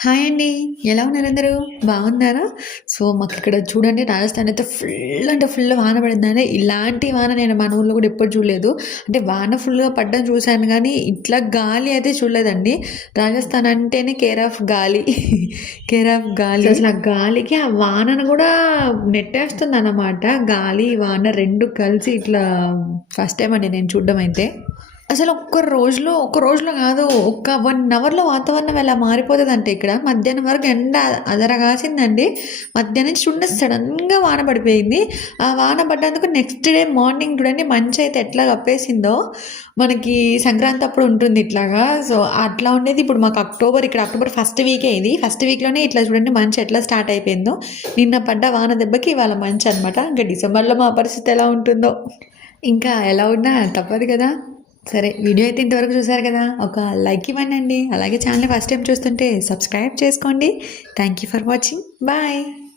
Hi అండి. ఎలా ఉన్నారు అందరూ? బాగున్నారా? సో, మాకిక్కడ చూడండి రాజస్థాన్ అయితే ఫుల్ అంటే ఫుల్ వాన పడిందండి. ఇలాంటి వాన నేను మన ఊర్లో కూడా ఎప్పుడు చూడలేదు. అంటే వాన ఫుల్‌గా పడ్డం చూశాను గానీ, ఇట్లా గాలి అయితే చూడలేదండి. రాజస్థాన్ అంటేనే కేర్ ఆఫ్ గాలి. కేర్ ఆఫ్ గాలి. అసలు ఆ గాలికి ఆ వానను కూడా నెట్టేస్తుందన్నమాట. గాలి, వాన 2 కలిసి ఇట్లా ఫస్ట్ టైమ్ అండి నేను చూడడం అయితే. అసలు ఒక్క రోజులో కాదు. ఒక 1 అవర్‌లో వాతావరణం ఎలా మారిపోతదంటే ఇక్కడ మధ్యాహ్నం వరకు ఎండ అదరగాసిందండి. మధ్యాహ్నం నుంచి చూడండి సడెన్‌గా వాన పడిపోయింది. ఆ వాన పడ్డందుకు నెక్స్ట్ డే మార్నింగ్ చూడండి మంచయితే ఎట్లా కప్పేసిందో, మనకి సంక్రాంతి అప్పుడు ఉంటుంది ఇట్లాగా. సో, అట్లా ఉండేది. ఇప్పుడు మాకు అక్టోబర్ ఫస్ట్ వీకే ఇది. ఫస్ట్ వీక్‌లోనే ఇట్లా చూడండి మంచు ఎట్లా స్టార్ట్ అయిపోయిందో. నిన్న పడ్డ వాన దెబ్బకి ఇవాళ మంచనమాట. ఇంకా డిసెంబర్‌లో మా పరిస్థితి ఎలా ఉంటుందో. ఇంకా ఎలా ఉన్నా తప్పదు కదా! సరే, వీడియో అయితే ఇంతవరకు చూసారు కదా! ఒక లైక్ ఇవ్వండండి. అలాగే ఛానల్‌ని ఫస్ట్ టైం చూస్తుంటే సబ్స్క్రైబ్ చేసుకోండి. Thank you for watching. Bye.